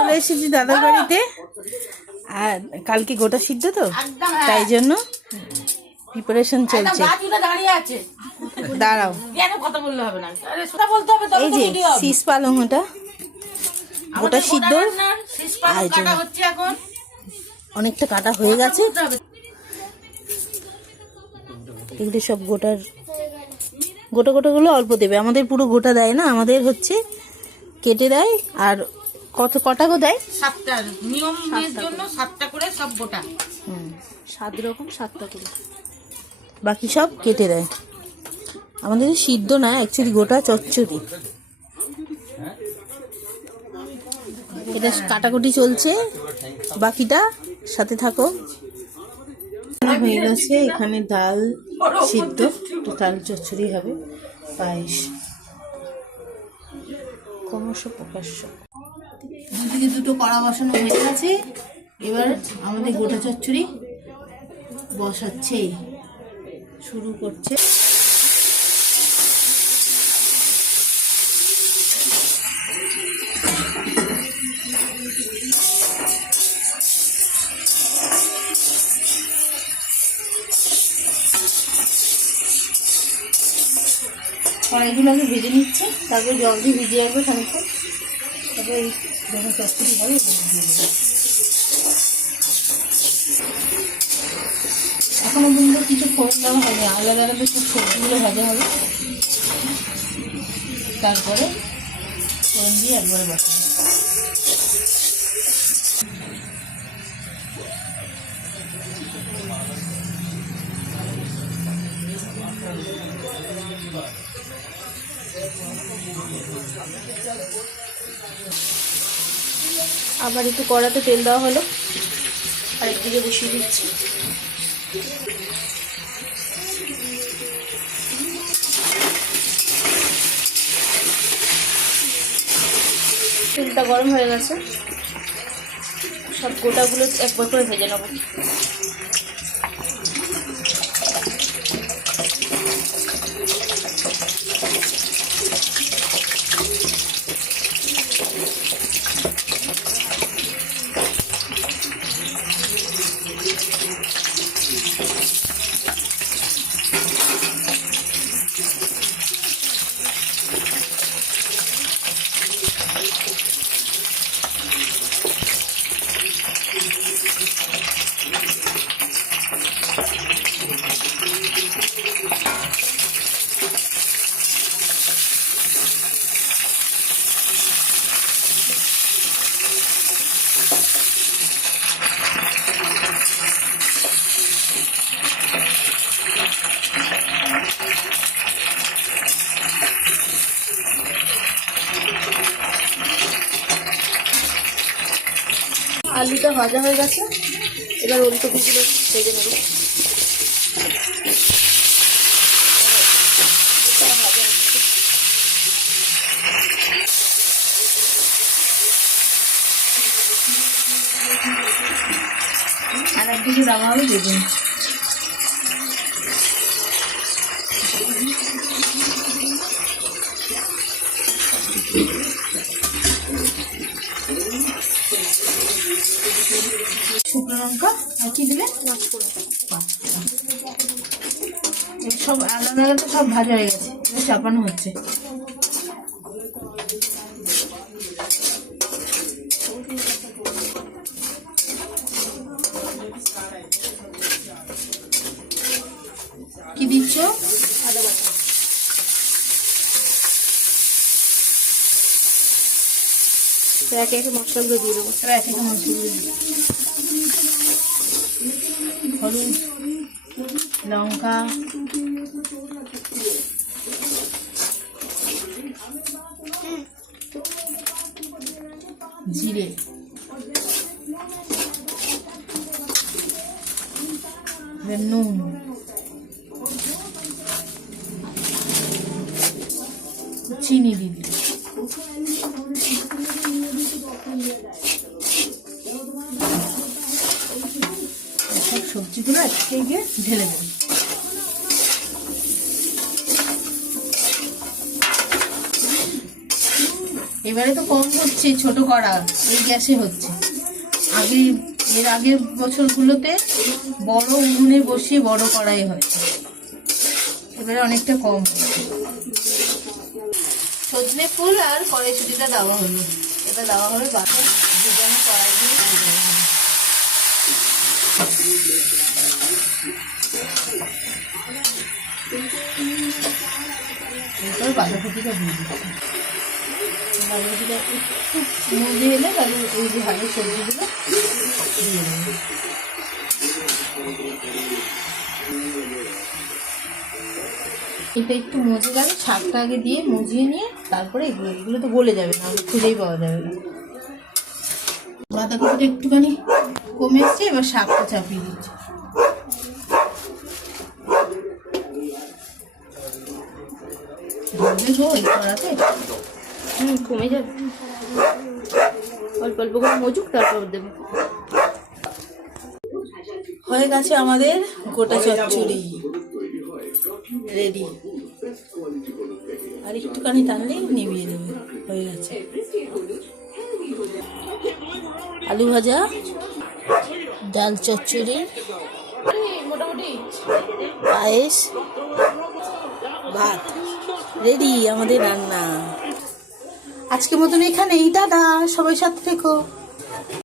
চলে এসেছি দাদার বাড়িতে। আর কালকে গোটা সিদ্ধ তো, তাই জন্য প্রিপারেশন চলছে। দাঁড়াও, এই যে শীষ পালং, ওটা গোটা সিদ্ধ আয়োজন। অনেকটা কাটা হয়ে গেছে, এগুলো সব গোটা গোটাগুলো অল্প দেবে, আমাদের পুরো গোটা দেয় না, আমাদের হচ্ছে কেটে দেয়। আর কটা গো দেয়? 7টা, নিয়মের জন্য 7টা করে সব গোটা। 7 রকম 7টা করে, বাকি সব কেটে দেয়। আমাদের সিদ্ধ না, অ্যাকচুয়ালি গোটা চচ্চড়ি। এটা কাটাকুটি চলছে, বাকিটা সাথে থাকো। হয়ে গেছে, এখানে ডাল সিদ্ধ, ডাল চচ্চড়ি হবে, পায়েস, ক্রমশ প্রকাশ্য। দুদিকে দুটো কড়া বসানো হয়ে গেছে, এবার আমাদের গোটা চচ্চড়ি বসাচ্ছে, শুরু করছে। কড়াইগুলো আগে ভেজে নিচ্ছে, তারপরে জল দিয়ে ভিজিয়ে রাখবে খানিকক্ষণ, তারপরে এই যখন চচ্চড়ি হবে এখনো পর্যন্ত কিছু ফোড়ন দেওয়া হবে, আলাদা আলাদা সব সবজিগুলো ভাজা হবে, তারপরে ফোড়ন দিয়ে একবারে বসাবে। আবার একটু কড়াতে তেল দেওয়া হলো, আরেকদিকে বসিয়ে দিচ্ছি। তেলটা গরম হয়ে গেছে, সব গোটাগুলো একবার করে ভেজে নেব। আলুটা ভাজা হয়ে গেছে, এবার ওলকপিগুলো ভেজে নেব। আর একদিকে রান্না হবে বেগুন। শুকনো লঙ্কা আর কি দিলে, সব আলাদা আলাদা সব ভাজা হয়ে গেছে, চাপানো হচ্ছে। কি দিচ্ছ? আদা বাটা। একে একে মশলাগুলো দিয়ে দেবো, একে একে মশলাগুলো দিয়ে হলুদ, লঙ্কা, জিরে, নুন, চিনি দিয়ে দিই। সব সবজিগুলো একটু গিয়ে ঢেলে দেব। এবারে তো কম হচ্ছে, ছোট কড়া এই গ্যাসে হচ্ছে। এর আগের বছরগুলোতে বড় উনুনে বসিয়ে বড় কড়াই হয়, এবারে অনেকটা কম। সজনে ফুল আর কড়াইশুঁটিটা দেওয়া হলো, এটা দেওয়া হবে বাকি ভেজানো কড়াই দিয়ে ভেজানো হবে। এরপর বাঁধাকপিটা দিয়ে দিচ্ছি। বাঁধাকপিটা একটু মজে এলে তাহলে এই যে ভালো সবজিগুলো দিয়ে দেবো। এটা একটু মজে গেলে শাকটা আগে দিয়ে মজিয়ে নিয়ে তারপরে এগুলো তো গলে যাবে না, খুঁজেই পাওয়া যাবে না। বাঁধাকপিটা একটুখানি কমে এসছে, এবার শাকটা চাপিয়ে দিচ্ছি। কমে যাবে, অল্প অল্প করে মজুক, তারপর দেবো। হয়ে গেছে আমাদের গোটা চচ্চড়ি রেডি। আর একটুখানি টানলেই নিভিয়ে দেবে, হয়ে গেছে। আলু ভাজা, ডাল চচ্চড়ি, পায়েস, ভাত, রেডি আমাদের রান্না। আজকের মতন এখানেই, টাটা, সবাই সাথে থেকো।